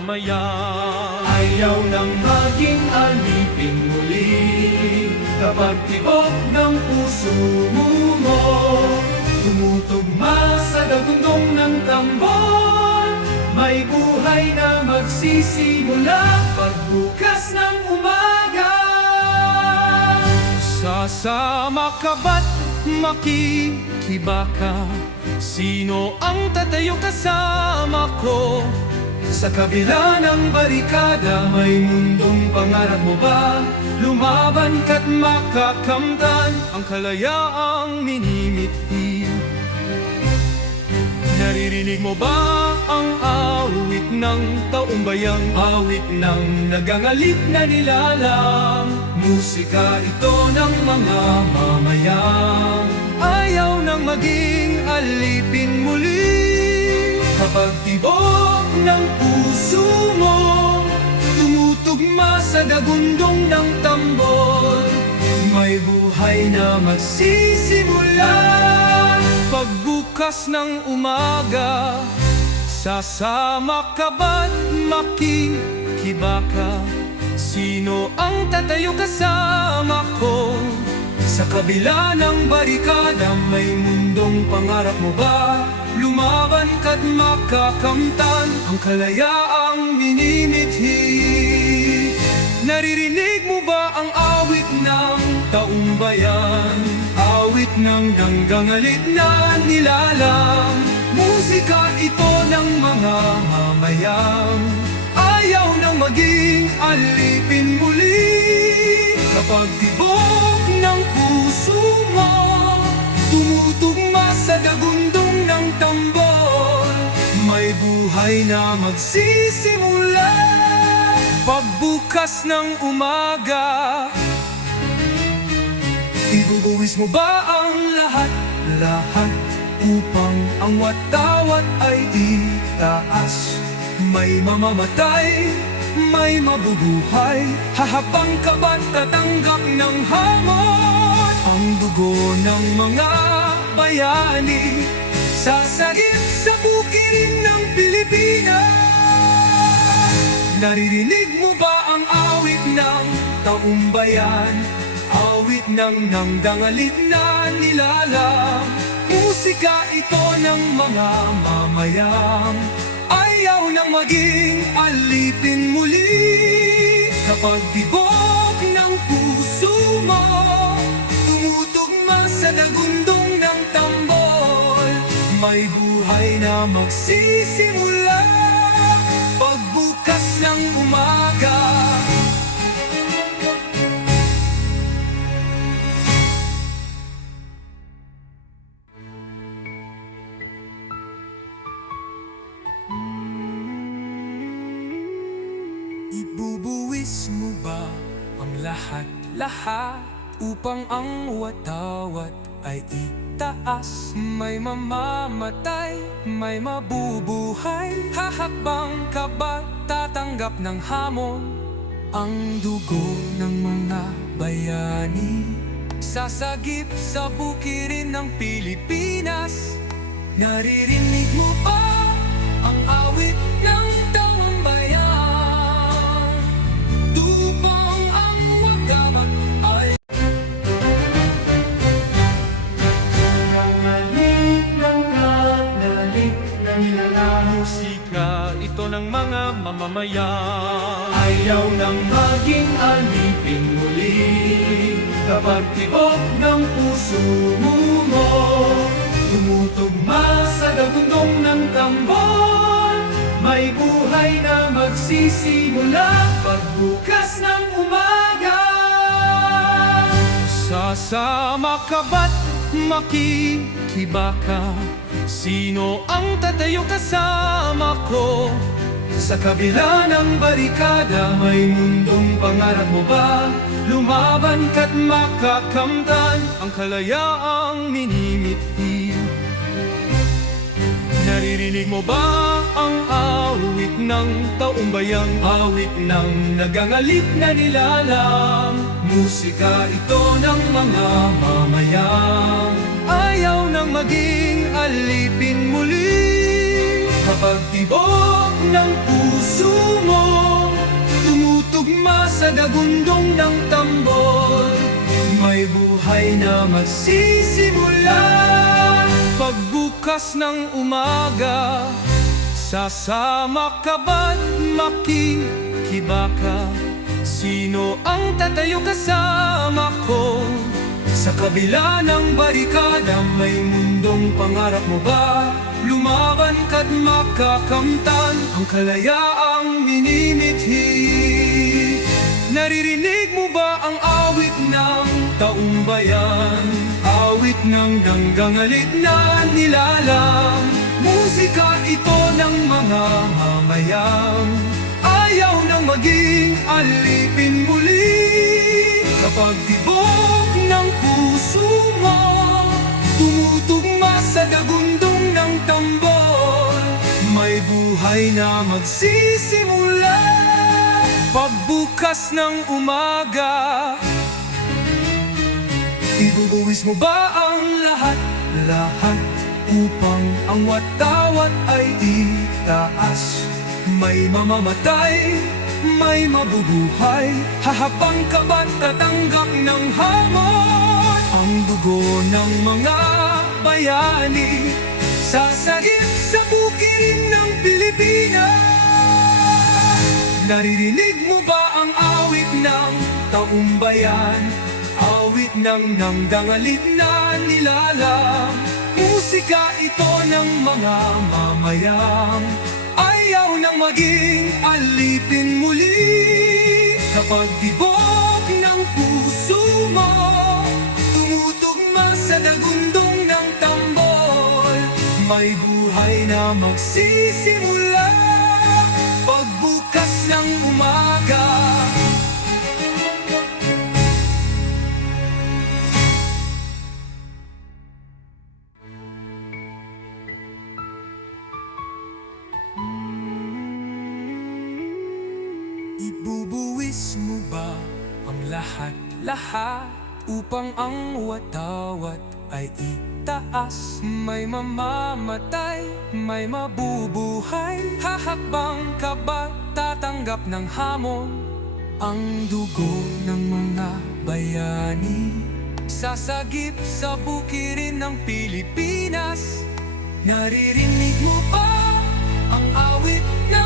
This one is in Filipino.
mamamayan Ayaw nang maging alipin muli Kapag tibok ng puso mo Tumutugma sa dagundong ng tambon May buhay na magsisimula Pagbukas ng umaga Sasama ka ba't makikibaka? Sino ang tatayo kasama ko? Sa kabila ng barikada May mundong pangarap mo ba? Lumaban ka't makakamtan Ang kalayaang minimithi. Naririnig mo ba ang awit ng taumbayang? Awit ng nagangalit na nilalang. Musika ito ng mga mamayang. Ayaw nang maging alipin muli. Kapag tibok ng puso mo Tumutugma sa dagundong ng tambol May buhay na magsisimula Pagbukas ng umaga Sasama ka ba't makikibaka? Sino ang tatayo kasama ko? Sa kabila ng barikada May mundong pangarap mo ba? Lumaban ka't makakamtan Ang kalayaang minimithi Naririnig mo ba ang awit ng taumbayan? Awit ng ganggangalit na nilalang. Musika ito ng mga mamayang Ayaw nang maging alipin muli. Kapag tibok buhay na magsisimula. Pagbukas ng umaga Ibubuwis mo ba ang lahat, lahat Upang ang watawat ay itaas. May mamamatay, may mabubuhay. Hahabang ka ba't tatanggap ng hamon. Ang dugo ng mga bayani Sasagip sa bukirin ng Pilipinas. Naririnig mo ba ang awit ng taumbayan? Awit ng nangdangalit na nilalang. Musika ito ng mga mamayang. Ayaw nang maging alipin muli. Kapag tibok ng puso mo Tumutugma sa tambol May buhay na magsisimula. Pagbukas ng umaga. Ibubuwis mo ba ang lahat-lahat Upang ang watawat ay itaas May mamamatay, may mabubuhay. Hahakbang ka ba tatanggap ng hamon Ang dugo ng mga bayani. Sasagip sa bukirin ng Pilipinas Naririnig mo ba ang awit ng Kapag tibok ng puso mo Tumutugma sa dagundong ng tambon May buhay na magsisimula Pagbukas ng umaga Sasama ka ba't makikibaka? Sino ang tatayo kasama ko? Sa kabila ng barikada May mundong pangarap mo ba? Lumaban ka't makakamtan Ang kalayaang minimithi Naririnig mo ba ang awit ng taumbayang? Awit ng nagangalit na nilalang. Musika ito ng mga mamayang. Ayaw nang maging alipin muli Kapag tibok ng puso mo Tumutugma sa dagundong ng tambol May buhay na magsisimula Pagbukas ng umaga Sasama ka ba't makikibaka? Sino ang tatayo kasama ko? Sa kabila ng barikada May mundong pangarap mo ba? Lumaban ka't makakamtan Ang kalayaang minimithi Naririnig mo ba ang awit ng taong bayan? Awit ng ganggangalit na nilalang Musika ito ng mga mamayang Ayaw nang maging alipin muli buhay na magsisimula. Pagbukas ng umaga Ibubuwis mo ba ang lahat, lahat Upang ang watawat ay itaas. May mamamatay, may mabubuhay. Hahabang ka ba't tatanggap ng hamon. Ang dugo ng mga bayani Sasagip sa bukirin ng Pilipinas. Naririnig mo ba ang awit ng taong bayan? Awit ng nangdangalit na nilalang. Musika ito ng mga mamayang. Ayaw nang maging alipin muli. Kapag tibok ng puso mo Tumutugma sa tambol May buhay na magsisimula. Pagbukas ng umaga. Ibubuwis mo ba ang lahat-lahat Upang ang watawat ay itaas May mamamatay, may mabubuhay. Hahakbang ka ba tatanggap ng hamon? Ang dugo ng mga bayani. Sasagip sa bukirin ng Pilipinas Naririnig mo ba ang awit na